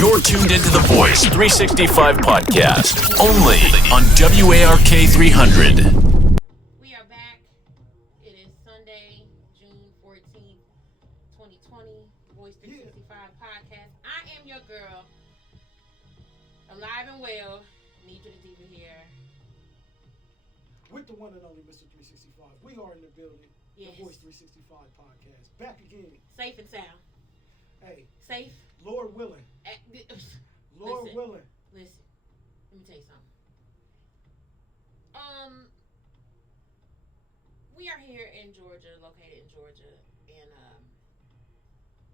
You're tuned into the Voice365 Podcast, only on WARK300. We are back. It is Sunday, June 14th, 2020. Voice365 Podcast. I am your girl, alive and well, NedraTheDiva here. With the one and only Mr. 365. We are in the building. Yes. The Voice365 Podcast. Back again. Safe and sound. Hey. Safe. Lord willing. Lord Listen. willing. Listen, let me tell you something. We are here in Georgia, located in Georgia, and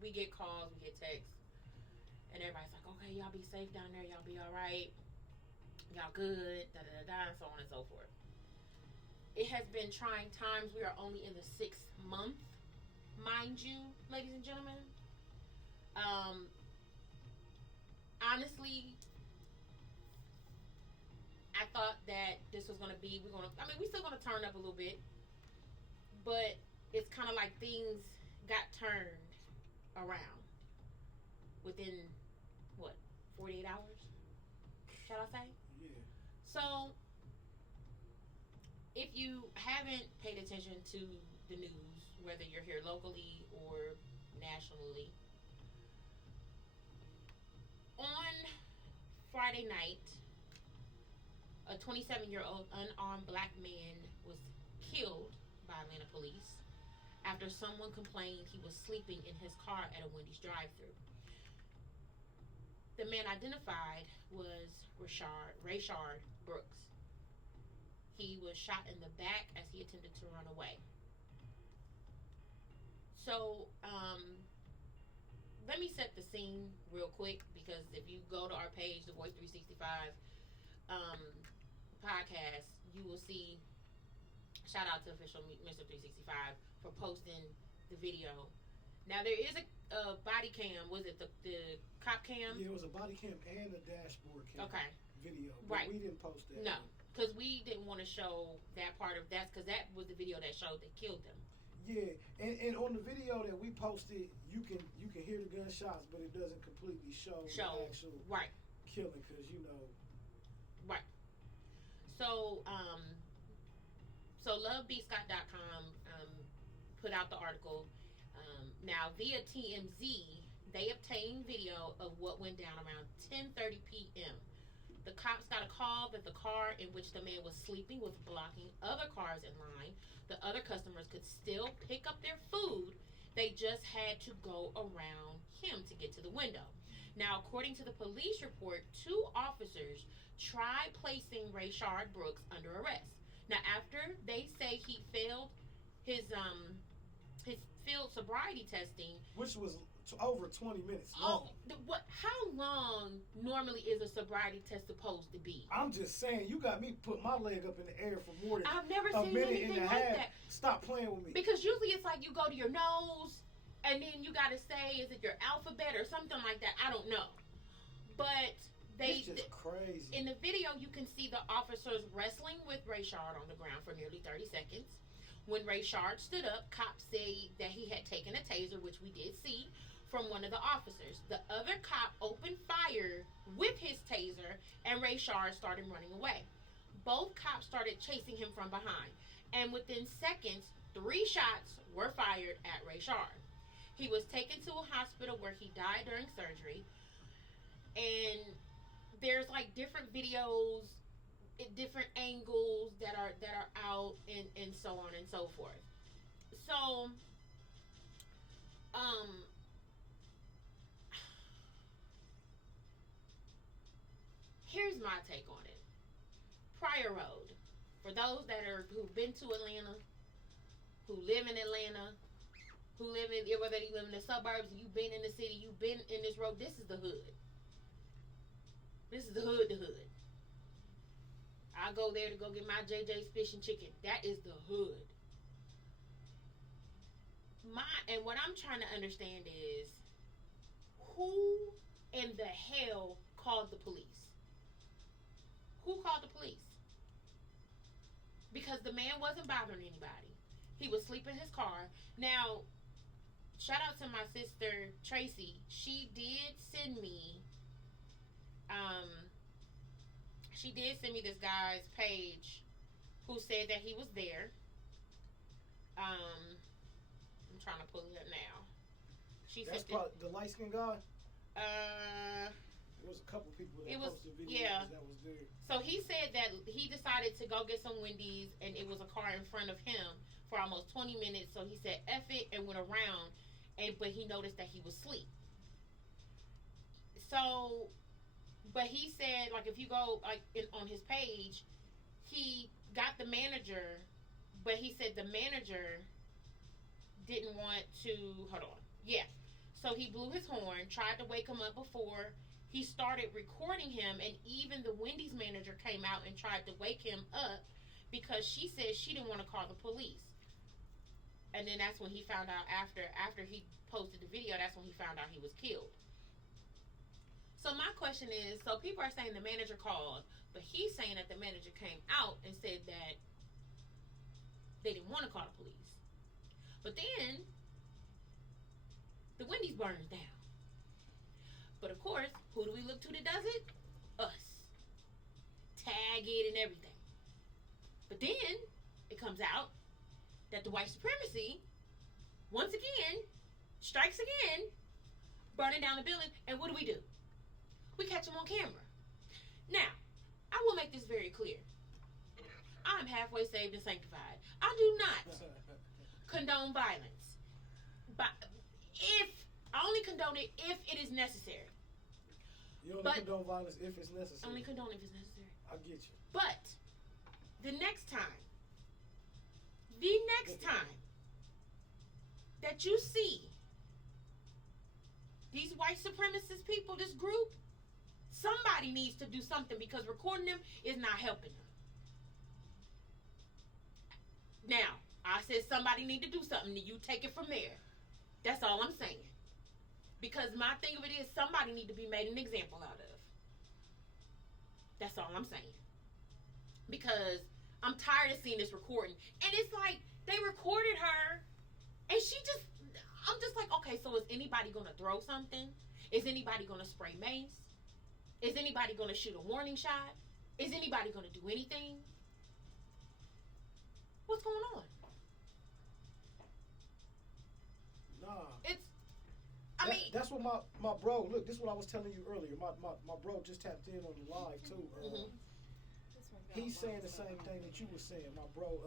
we get calls, we get texts, and everybody's like, okay, y'all be safe down there, y'all be all right, y'all good, da-da-da-da, and so on and so forth. It has been trying times. We are only in the 6th month, mind you, ladies and gentlemen. Honestly, I thought that this was gonna be, we still gonna turn up a little bit, but it's kind of like things got turned around within, 48 hours, shall I say? Yeah. So, if you haven't paid attention to the news, whether you're here locally or nationally, on Friday night, a 27-year-old unarmed black man was killed by Atlanta police after someone complained he was sleeping in his car at a Wendy's drive-thru. The man identified was Rayshard Brooks. He was shot in the back as he attempted to run away. So, let me set the scene real quick, because if you go to our page, the Voice365 podcast, you will see, shout out to official Mr. 365 for posting the video. Now, there is a body cam. Was it the cop cam? Yeah, it was a body cam and a dashboard cam video. But right. We didn't post that. No, because we didn't want to show that part of that, because that was the video that showed they killed them. Yeah, and on the video that we posted, you can hear the gunshots, but it doesn't completely show the actual right killing, because right. So lovebscott.com put out the article. Now via TMZ, they obtained video of what went down around 10:30 p.m. The cops got a call that the car in which the man was sleeping was blocking other cars in line. The other customers could still pick up their food. They just had to go around him to get to the window. Now, according to the police report, 2 officers tried placing Rayshard Brooks under arrest. Now, after they say he failed his field sobriety testing, which was over 20 minutes long. How long normally is a sobriety test supposed to be? I'm just saying, you got me put my leg up in the air for more than I've never a seen minute anything and a like half. that. Stop playing with me. Because usually it's like you go to your nose, and then you got to say, is it your alphabet or something like that? I don't know. But it's just crazy. In the video, you can see the officers wrestling with Rayshard on the ground for nearly 30 seconds. When Rayshard stood up, cops say that he had taken a taser, which we did see, from one of the officers. The other cop opened fire with his taser, and Rayshard started running away. Both cops started chasing him from behind, and within seconds, 3 shots were fired at Rayshard. He was taken to a hospital where he died during surgery, and there's like different videos, different angles that are out, and so on and so forth. So, here's my take on it. Pryor Road. For those who've been to Atlanta, who live in Atlanta, whether you live in the suburbs, you've been in the city, you've been in this road, this is the hood. This is the hood. I go there to go get my JJ's Fish and Chicken. That is the hood. And what I'm trying to understand is, who in the hell called the police? Who called the police? Because the man wasn't bothering anybody. He was sleeping in his car. Now, shout out to my sister Tracy. She did send me Um, she did send me this guy's page who said that he was there. I'm trying to pull it up now. That's probably the light skinned guy. There was a couple people that posted videos that was there. So he said that he decided to go get some Wendy's, and it was a car in front of him for almost 20 minutes. So he said F it and went around, but he noticed that he was asleep. So, but he said, like, if you go on his page, he got the manager, but he said the manager didn't want to, hold on. Yeah. So he blew his horn, tried to wake him up before he started recording him, and even the Wendy's manager came out and tried to wake him up because she said she didn't want to call the police. And then that's when he found out after he posted the video, that's when he found out he was killed. So my question is, so people are saying the manager called, but he's saying that the manager came out and said that they didn't want to call the police. But then the Wendy's burns down. But of course, who do we look to that does it? Us. Tag it and everything. But then it comes out that the white supremacy, once again, strikes again, burning down the building. And what do? We catch them on camera. Now, I will make this very clear. I'm halfway saved and sanctified. I do not condone violence. But I only condone it if it is necessary. You only condone violence if it's necessary. Only condone if it's necessary. I get you. But the next time that you see these white supremacist people, this group, somebody needs to do something because recording them is not helping them. Now, I said somebody need to do something, and you take it from there. That's all I'm saying. Because my thing of it is somebody need to be made an example out of. That's all I'm saying. Because I'm tired of seeing this recording. And it's like, they recorded her, and I'm just like, okay, so is anybody going to throw something? Is anybody going to spray mace? Is anybody going to shoot a warning shot? Is anybody going to do anything? What's going on? Nah. I mean, that's what my bro, look, this is what I was telling you earlier. My bro just tapped in on the live too. He's saying the same thing that you were saying. My bro,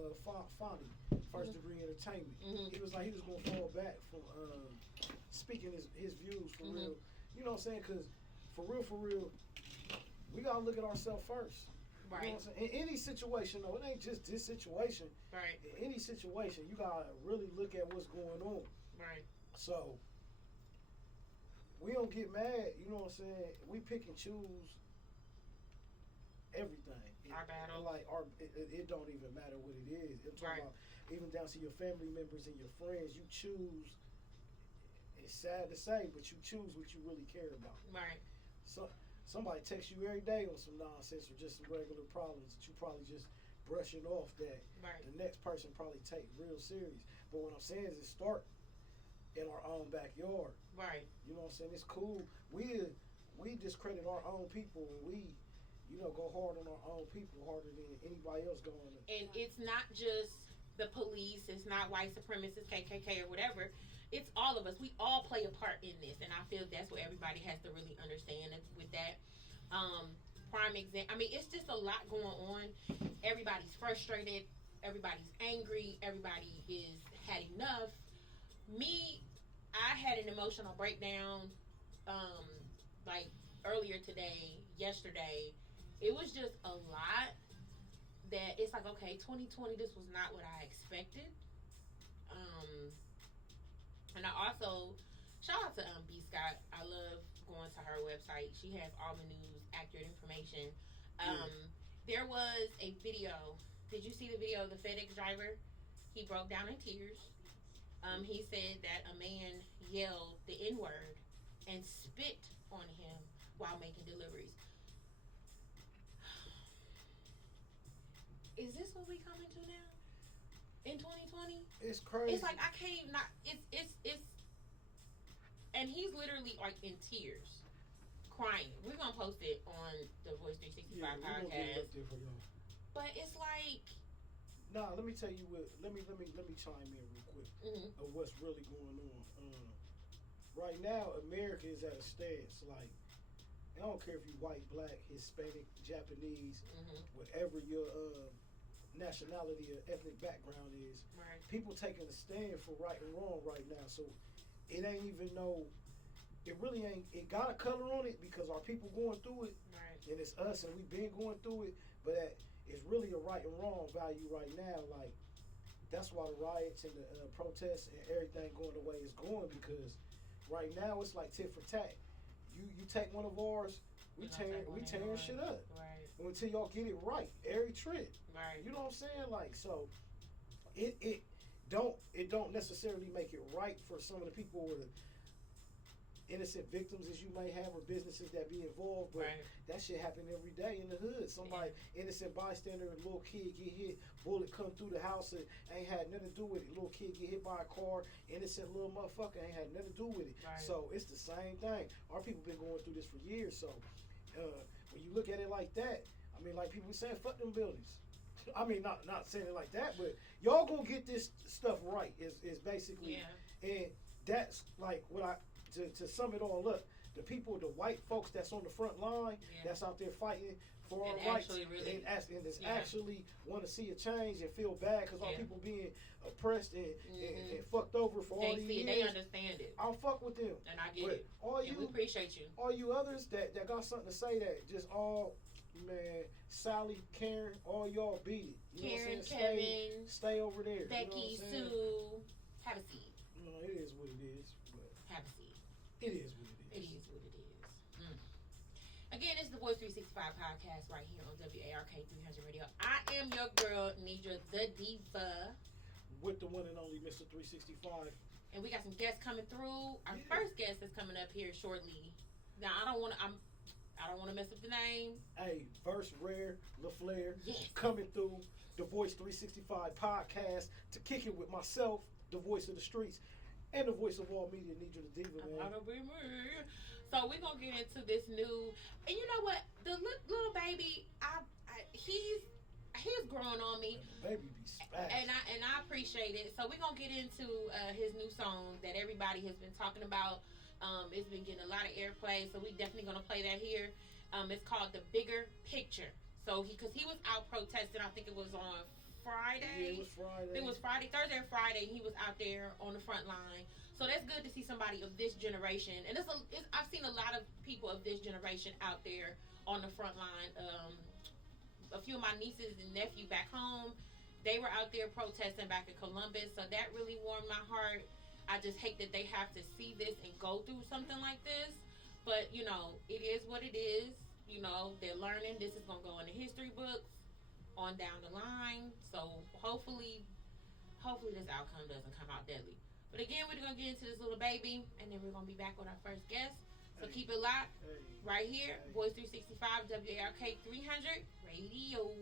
Fondy, First Degree Entertainment. He was like he was going to fall back from speaking his views for real. You know what I'm saying? Because for real, we got to look at ourselves first. Right. You know what I'm saying? In any situation, though, it ain't just this situation. Right. In any situation, you got to really look at what's going on. Right. So, we don't get mad, you know what I'm saying? We pick and choose everything. Our battle. It don't even matter what it is. I'm talking about even down to your family members and your friends. You choose. It's sad to say, but you choose what you really care about. Right. So somebody texts you every day on some nonsense or just some regular problems that you probably just brushing off that the next person probably take real serious. But what I'm saying is, it start in our own backyard. Right. You know what I'm saying? It's cool. We discredit our own people, and we, go hard on our own people harder than anybody else going. And it's not just the police. It's not white supremacists, KKK, or whatever. It's all of us. We all play a part in this, and I feel that's what everybody has to really understand with that. Prime example. I mean, it's just a lot going on. Everybody's frustrated. Everybody's angry. Everybody is had enough. Me, I had an emotional breakdown like earlier today, yesterday. It was just a lot that it's like, okay, 2020, this was not what I expected. And I also, shout out to B. Scott. I love going to her website. She has all the news, accurate information. There was a video. Did you see the video of the FedEx driver? He broke down in tears. He said that a man yelled the N-word and spit on him while making deliveries. Is this what we coming to now? In 2020? It's crazy. It's like I can't not. It's. And he's literally like in tears, crying. We're gonna post it on the Voice365 podcast. But it's like, nah. Let me tell you what. Let me chime in real quick of what's really going on. Right now, America is at a stance. Like, I don't care if you white, black, Hispanic, Japanese, whatever your nationality or ethnic background is. right. People taking a stand for right and wrong right now. So it ain't even it really ain't. It got a color on it because our people going through it, Right. and it's us, and we've been going through it. But it's really a right and wrong value right now. Like, that's why the riots and the protests and everything going the way it's going, because right now it's like tit for tat. You take one of ours, we tearing shit up. Right. Until y'all get it right, every trip. Right. You know what I'm saying? Like, so it don't necessarily make it right for some of the people or the innocent victims as you may have or businesses that be involved, but Right. that shit happen every day in the hood. Somebody, innocent bystander, a little kid get hit, bullet come through the house and ain't had nothing to do with it. Little kid get hit by a car, innocent little motherfucker ain't had nothing to do with it. Right. So it's the same thing. Our people been going through this for years. So when you look at it like that, I mean, like people saying, fuck them buildings. I mean, not saying it like that, but y'all gonna get this stuff right. Is basically, and that's like what to sum it all up. The people, the white folks that's on the front line, that's out there fighting for our rights, and actually want to see a change and feel bad because our people being oppressed and fucked over for all these years. They understand it. I'll fuck with them, and I get it. We appreciate you. All you others that got something to say, that just all. Man, Sally, Karen, all y'all beat it. You Karen, know what I'm saying? Kevin, stay over there. Becky, you know Sue, have a seat. No, it is what it is. But have a seat. It is what it is. It is what it is. Again, it's the Voice365 podcast right here on WARK300Radio. I am your girl, NedraTheDiva. With the one and only Mr. 365. And we got some guests coming through. Our first guest is coming up here shortly. Now, I don't want to mess up the name. Hey, Verse Rare, LaFlair, yes, coming through the Voice365 podcast to kick it with myself, the voice of the streets, and the voice of all media, NedraTheDiva, man. So we're going to get into this new, and you know what? The little baby, he's growing on me. The baby be spazzed. And I appreciate it. So we're going to get into his new song that everybody has been talking about. It's been getting a lot of airplay, so we definitely going to play that here. It's called The Bigger Picture. So because he was out protesting, I think it was on Friday. Yeah, it was Friday. It was Thursday or Friday. He was out there on the front line. So that's good to see somebody of this generation. And I've seen a lot of people of this generation out there on the front line. A few of my nieces and nephew back home, they were out there protesting back in Columbus. So that really warmed my heart. I just hate that they have to see this and go through something like this. But, you know, it is what it is. You know, they're learning. This is going to go in the history books on down the line. So hopefully this outcome doesn't come out deadly. But again, we're going to get into this little baby, and then we're going to be back with our first guest. So keep it locked right here, Voice365 WARK300 Radio.